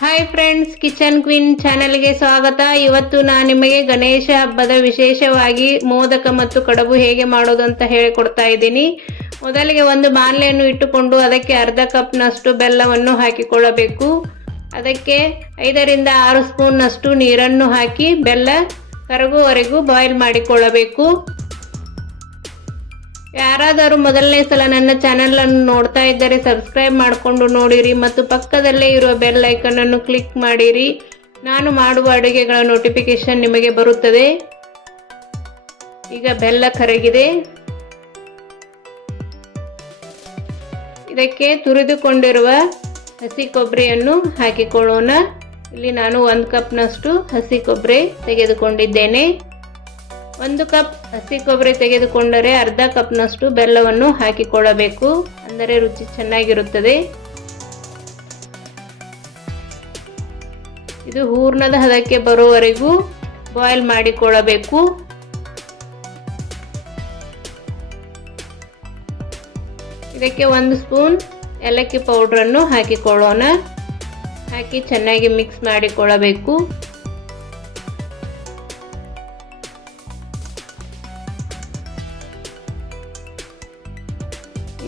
Hi friends, kitchen queen ಚಾನೆಲ್ಗೆ ಸ್ವಾಗತ. ಇವತ್ತು ನಾನು ನಿಮಗೆ ಗಣೇಶ ಹಬ್ಬದ ವಿಶೇಷವಾಗಿ ಮೋದಕ ಮತ್ತು ಕಡುಬು ಹೇಗೆ ಮಾಡೋದು ಅಂತ ಹೇಳಿಕೊಡ್ತಾ ಇದ್ದೀನಿ. ಮೊದಲಿಗೆ ಒಂದು ಬಾಣಲೆಯನ್ನು ಇಟ್ಟುಕೊಂಡು ಅದಕ್ಕೆ ಅರ್ಧ ಕಪ್ನಷ್ಟು ಬೆಲ್ಲವನ್ನು ಹಾಕಿಕೊಳ್ಳಬೇಕು. ಅದಕ್ಕೆ 5 ರಿಂದ 6 ಸ್ಪೂನ್ನಷ್ಟು ನೀರನ್ನು ಹಾಕಿ ಬೆಲ್ಲ ಕರಗುವವರೆಗೂ ಬಾಯ್ಲ್ ಮಾಡಿಕೊಳ್ಳಬೇಕು. ಯಾರಾದರೂ ಮೊದಲನೇ ಸಲ ನನ್ನ ಚಾನಲನ್ನು ನೋಡ್ತಾ ಇದ್ದರೆ ಸಬ್ಸ್ಕ್ರೈಬ್ ಮಾಡಿಕೊಂಡು ನೋಡಿರಿ ಮತ್ತು ಪಕ್ಕದಲ್ಲೇ ಇರುವ ಬೆಲ್ ಐಕನ್ ಅನ್ನು ಕ್ಲಿಕ್ ಮಾಡಿರಿ. ನಾನು ಮಾಡುವ ಅಡುಗೆಗಳ ನೋಟಿಫಿಕೇಶನ್ ನಿಮಗೆ ಬರುತ್ತದೆ. ಈಗ ಬೆಲ್ಲ ಕರಗಿದೆ. ಇದಕ್ಕೆ ತುರಿದುಕೊಂಡಿರುವ ಹಸಿ ಕೊಬ್ಬರಿಯನ್ನು ಹಾಕಿಕೊಳ್ಳೋಣ. ಇಲ್ಲಿ ನಾನು 1 ಕಪ್ನಷ್ಟು ಹಸಿ ಕೊಬ್ಬರಿ ತೆಗೆದುಕೊಂಡಿದ್ದೇನೆ. 1 ಕಪ್ ಹಸಿ ಕೊಬ್ಬರಿ ತೆಗೆದುಕೊಂಡರೆ ಅರ್ಧ ಕಪ್ನಷ್ಟು ಬೆಲ್ಲವನ್ನು ಹಾಕಿಕೊಳ್ಳಬೇಕು, ಅಂದರೆ ರುಚಿ ಚೆನ್ನಾಗಿರುತ್ತದೆ. ಇದು ಹೂರ್ಣದ ಹದಕ್ಕೆ ಬರುವವರೆಗೂ ಬಾಯ್ಲ್ ಮಾಡಿಕೊಳ್ಳಬೇಕು. ಇದಕ್ಕೆ 1 ಸ್ಪೂನ್ ಏಲಕ್ಕಿ ಪೌಡ್ರನ್ನು ಹಾಕಿಕೊಳ್ಳೋಣ. ಹಾಕಿ ಚೆನ್ನಾಗಿ ಮಿಕ್ಸ್ ಮಾಡಿಕೊಳ್ಳಬೇಕು.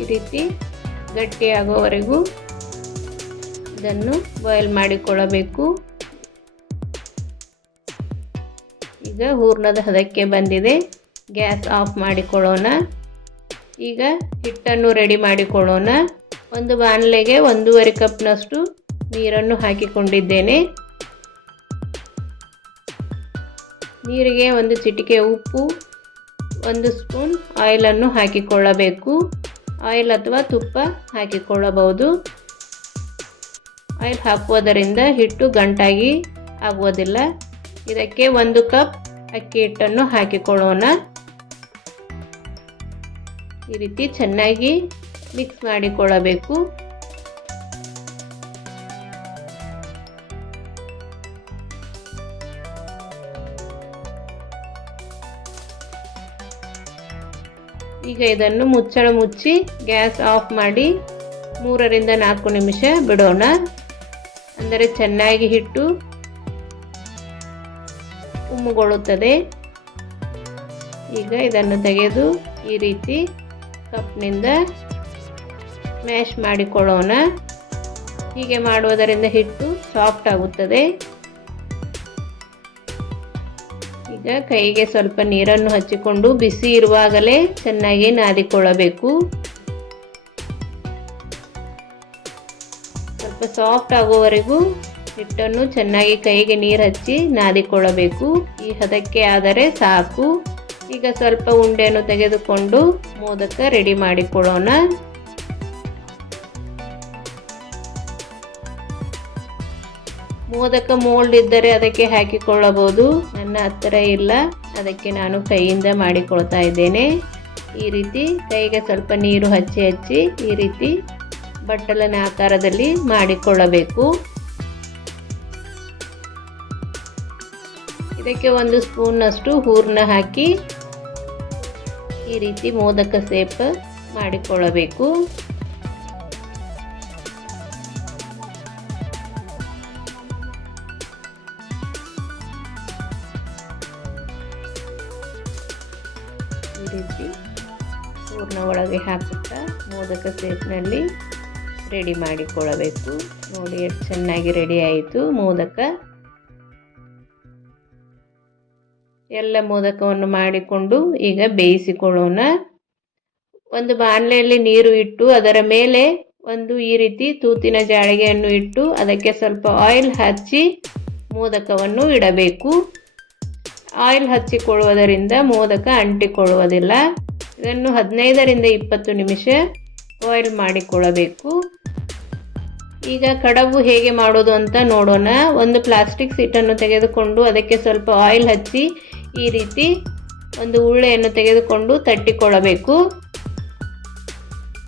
ಈ ರೀತಿ ಗಟ್ಟಿಯಾಗುವವರೆಗೂ ಇದನ್ನು ಬಾಯ್ಲ್ ಮಾಡಿಕೊಳ್ಳಬೇಕು. ಈಗ ಹೂರ್ಣದ ಹದಕ್ಕೆ ಬಂದಿದೆ. ಗ್ಯಾಸ್ ಆಫ್ ಮಾಡಿಕೊಳ್ಳೋಣ. ಈಗ ಹಿಟ್ಟನ್ನು ರೆಡಿ ಮಾಡಿಕೊಳ್ಳೋಣ. ಒಂದು ಬಾಣಲೆಗೆ 1.5 ಕಪ್ನಷ್ಟು ನೀರನ್ನು ಹಾಕಿಕೊಂಡಿದ್ದೇನೆ. ನೀರಿಗೆ 1 ಚಿಟಿಕೆ ಉಪ್ಪು, 1 ಸ್ಪೂನ್ ಆಯಿಲನ್ನು ಹಾಕಿಕೊಳ್ಳಬೇಕು. ಆಯಿಲ್ ಅಥವಾ ತುಪ್ಪ ಹಾಕಿಕೊಳ್ಳಬಹುದು. ಆಯಿಲ್ ಹಾಕುವುದರಿಂದ ಹಿಟ್ಟು ಗಂಟಾಗಿ ಆಗುವುದಿಲ್ಲ. ಇದಕ್ಕೆ 1 ಕಪ್ ಅಕ್ಕಿ ಹಿಟ್ಟನ್ನು ಹಾಕಿಕೊಳ್ಳೋಣ. ಈ ರೀತಿ ಚೆನ್ನಾಗಿ ಮಿಕ್ಸ್ ಮಾಡಿಕೊಳ್ಳಬೇಕು. ಈಗ ಇದನ್ನು ಮುಚ್ಚಳ ಮುಚ್ಚಿ ಗ್ಯಾಸ್ ಆಫ್ ಮಾಡಿ 3 ರಿಂದ 4 ನಿಮಿಷ ಬಿಡೋಣ. ಅಂದರೆ ಚೆನ್ನಾಗಿ ಹಿಟ್ಟು ಉಮ್ಮುಗೊಳ್ಳುತ್ತದೆ. ಈಗ ಇದನ್ನು ತೆಗೆದು ಈ ರೀತಿ ಕಪ್ನಿಂದ ಮ್ಯಾಶ್ ಮಾಡಿಕೊಳ್ಳೋಣ. ಹೀಗೆ ಮಾಡುವುದರಿಂದ ಹಿಟ್ಟು ಸಾಫ್ಟ್ ಆಗುತ್ತದೆ. ಈಗ ಕೈಗೆ ಸ್ವಲ್ಪ ನೀರನ್ನು ಹಚ್ಚಿಕೊಂಡು ಬಿಸಿ ಇರುವಾಗಲೇ ಚೆನ್ನಾಗಿ ನಾದಿಕೊಳ್ಳಬೇಕು. ಸ್ವಲ್ಪ ಸಾಫ್ಟ್ ಆಗುವವರೆಗೂ ಹಿಟ್ಟನ್ನು ಚೆನ್ನಾಗಿ ಕೈಗೆ ನೀರು ಹಚ್ಚಿ ನಾದಿಕೊಳ್ಳಬೇಕು. ಈ ಹದಕ್ಕೆ ಆದರೆ ಸಾಕು. ಈಗ ಸ್ವಲ್ಪ ಉಂಡೆಯನ್ನು ತೆಗೆದುಕೊಂಡು ಮೋದಕ ರೆಡಿ ಮಾಡಿಕೊಳ್ಳೋಣ. ಮೋದಕ ಮೋಲ್ಡ್ ಇದ್ದರೆ ಅದಕ್ಕೆ ಹಾಕಿಕೊಳ್ಳಬಹುದು. ನನ್ನ ಹತ್ತಿರ ಇಲ್ಲ, ಅದಕ್ಕೆ ನಾನು ಕೈಯಿಂದ ಮಾಡಿಕೊಳ್ತಾ ಇದ್ದೇನೆ. ಈ ರೀತಿ ಕೈಗೆ ಸ್ವಲ್ಪ ನೀರು ಹಚ್ಚಿ ಈ ರೀತಿ ಬಟ್ಟಲಿನ ಆಕಾರದಲ್ಲಿ ಮಾಡಿಕೊಳ್ಳಬೇಕು. ಇದಕ್ಕೆ 1 ಸ್ಪೂನ್ನಷ್ಟು ಹೂರ್ಣ ಹಾಕಿ ಈ ರೀತಿ ಮೋದಕ ಶೇಪ್ ಮಾಡಿಕೊಳ್ಳಬೇಕು. ಈ ರೀತಿ ಹೂರ್ಣ ಒಳಗೆ ಹಾಕುತ್ತಾ ಮೋದಕ ಶೇಪ್ನಲ್ಲಿ ರೆಡಿ ಮಾಡಿಕೊಳ್ಳಬೇಕು. ನೋಡಿ ಎಷ್ಟು ಚೆನ್ನಾಗಿ ರೆಡಿ ಆಯಿತು ಮೋದಕ. ಎಲ್ಲ ಮೋದಕವನ್ನು ಮಾಡಿಕೊಂಡು ಈಗ ಬೇಯಿಸಿಕೊಳ್ಳೋಣ. ಒಂದು ಬಾಣಲೆಯಲ್ಲಿ ನೀರು ಇಟ್ಟು ಅದರ ಮೇಲೆ ಈ ರೀತಿ ತೂತಿನ ಜಾಳಿಗೆಯನ್ನು ಇಟ್ಟು ಅದಕ್ಕೆ ಸ್ವಲ್ಪ ಆಯಿಲ್ ಹಚ್ಚಿ ಮೋದಕವನ್ನು ಇಡಬೇಕು. ಆಯಿಲ್ ಹಚ್ಚಿಕೊಳ್ಳುವುದರಿಂದ ಮೋದಕ ಅಂಟಿಕೊಳ್ಳುವುದಿಲ್ಲ. ಇದನ್ನು 15 ರಿಂದ 20 ನಿಮಿಷ ಬಾಯ್ಲ್ ಮಾಡಿಕೊಳ್ಳಬೇಕು. ಈಗ ಕಡುಬು ಹೇಗೆ ಮಾಡೋದು ಅಂತ ನೋಡೋಣ. ಒಂದು ಪ್ಲಾಸ್ಟಿಕ್ ಶೀಟನ್ನು ತೆಗೆದುಕೊಂಡು ಅದಕ್ಕೆ ಸ್ವಲ್ಪ ಆಯಿಲ್ ಹಚ್ಚಿ ಈ ರೀತಿ ಒಂದು ಉಳ್ಳೆಯನ್ನು ತೆಗೆದುಕೊಂಡು ತಟ್ಟಿಕೊಳ್ಳಬೇಕು.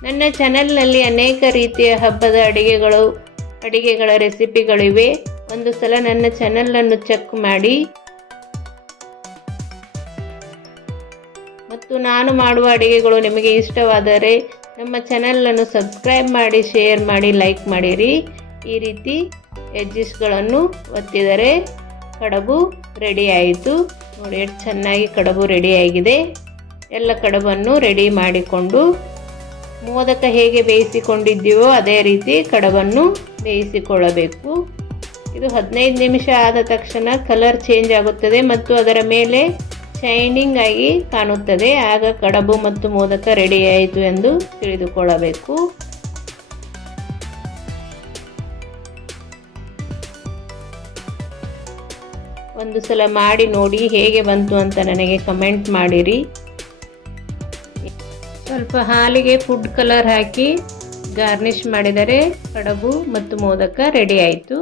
ನನ್ನ ಚಾನೆಲ್ನಲ್ಲಿ ಅನೇಕ ರೀತಿಯ ಹಬ್ಬದ ಅಡಿಗೆಗಳ ರೆಸಿಪಿಗಳಿವೆ. ಒಂದು ಸಲ ನನ್ನ ಚಾನೆಲನ್ನು ಚೆಕ್ ಮಾಡಿ ಮತ್ತು ನಾನು ಮಾಡುವ ಅಡಿಗೆಗಳು ನಿಮಗೆ ಇಷ್ಟವಾದರೆ ನಮ್ಮ ಚಾನೆಲ್ ಅನ್ನು ಸಬ್ಸ್ಕ್ರೈಬ್ ಮಾಡಿ, ಶೇರ್ ಮಾಡಿ, ಲೈಕ್ ಮಾಡಿರಿ. ಈ ರೀತಿ ಎಡ್ಜಸ್ಗಳನ್ನು ಒತ್ತಿದರೆ ಕಡುಬು ರೆಡಿ ಆಯಿತು. ನೋಡಿ ಎಷ್ಟು ಚೆನ್ನಾಗಿ ಕಡುಬು ರೆಡಿಯಾಗಿದೆ. ಎಲ್ಲ ಕಡುಬನ್ನು ರೆಡಿ ಮಾಡಿಕೊಂಡು ಮೋದಕ ಹೇಗೆ ಬೇಯಿಸಿಕೊಂಡಿದ್ದೀವೋ ಅದೇ ರೀತಿ ಕಡುಬನ್ನು ಬೇಯಿಸಿಕೊಳ್ಳಬೇಕು. ಇದು 15 ನಿಮಿಷ ಆದ ತಕ್ಷಣ ಕಲರ್ ಚೇಂಜ್ ಆಗುತ್ತದೆ ಮತ್ತು ಅದರ ಮೇಲೆ ಶೈನಿಂಗ್ ಆಗಿ ಕಾಣುತ್ತದೆ. ಆಗ ಕಡುಬು ಮತ್ತು ಮೋದಕ ರೆಡಿ ಆಯಿತು ಎಂದು ತಿಳಿದುಕೊಳ್ಳಬೇಕು. ಒಂದು ಸಲ ಮಾಡಿ ನೋಡಿ ಹೇಗೆ ಬಂತು ಅಂತ ನನಗೆ ಕಮೆಂಟ್ ಮಾಡಿರಿ. ಸ್ವಲ್ಪ ಹಾಲಿಗೆ ಫುಡ್ ಕಲರ್ ಹಾಕಿ ಗಾರ್ನಿಷ್ ಮಾಡಿದರೆ ಕಡುಬು ಮತ್ತು ಮೋದಕ ರೆಡಿ ಆಯಿತು.